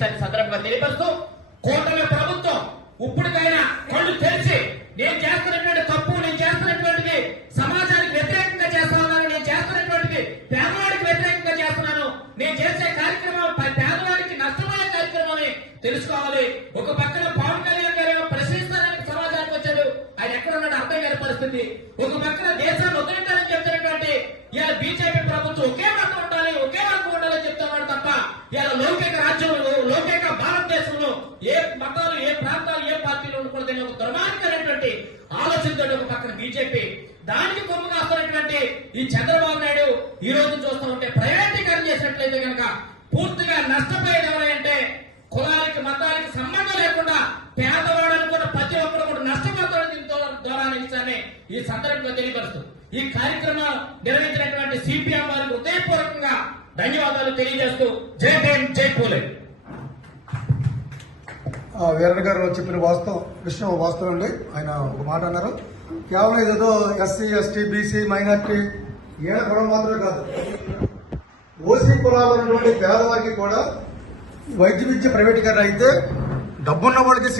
సందర్భంగా తెలియపరుస్తూ కూటమి ప్రభుత్వం ఇప్పటికైనా కళ్ళు తెరిచి నేను చేస్తున్నటువంటి తప్పు, నేను చేస్తున్నటువంటిది సమాజానికి వ్యతిరేకంగా చేస్తున్నాను, నేను చేస్తున్నటువంటిది పేదవాడికి వ్యతిరేకంగా చేస్తున్నాను, నేను చేసే కార్యక్రమం పేదవాడికి నష్టమయ్యే కార్యక్రమం అని తెలుసుకోవాలి. ఒక పక్కన పవన్ కళ్యాణ్ గారు ప్రశ్నిస్తానికి సమాజానికి వచ్చాడు, ఆయన ఎక్కడ ఉన్నాడు అర్థం కాని పరిస్థితి. ఒక పక్కన దేశాన్ని వదిలింటారని చెప్తున్నటువంటి ఇలా బీజేపీ ప్రభుత్వం ఒకే వర్గం ఉండాలి, ఒకే వర్గం ఉండాలని చెప్తున్నాడు తప్ప ఇలా లౌకిక రాజ్యంలో, లౌకిక భారతదేశంలో ఏ మతాలు, ఏ ప్రాంతాలు, ఏ పార్టీలు ఉండకూడదని ఒక దుర్మార్గమైనటువంటి ఆలోచనతో ఒక పక్కన బీజేపీ, దానికి కొమ్ము కాస్తున్నటువంటి ఈ చంద్రబాబు నాయుడు ఈ రోజు చూస్తూ ఉంటే ప్రైవేటీకరణ చేసినట్లయితే కనుక పూర్తిగా నష్టపోయేది ఎవరంటే కులానికి, మతానికి సంబంధం లేకుండా పేదవాడు అనుకున్న ప్రతి ఒక్కరు కూడా నష్టపోతాడు. దీని ద్వారా ఈ సందర్భంగా తెలియపరుస్తూ ఈ కార్యక్రమం నిర్వహించినటువంటి సిపిఎం వారికి హృదయపూర్వకంగా ధన్యవాదాలు తెలియజేస్తూ జై భీమ్, జై పూలే. వీరన్న గారు చెప్పిన విషయం వాస్తవం అండి. ఆయన ఒక మాట అన్నారు, కేవలం ఇదేదో ఎస్సీ, ఎస్టీ, బీసీ, మైనార్టీ ఏ కులం మాత్రమే కాదు, ఓసీ కులాలు ఉన్నటువంటి పేదవారికి కూడా వైద్య విద్య ప్రైవేటీకరణ అయితే డబ్బున్న వాళ్ళకి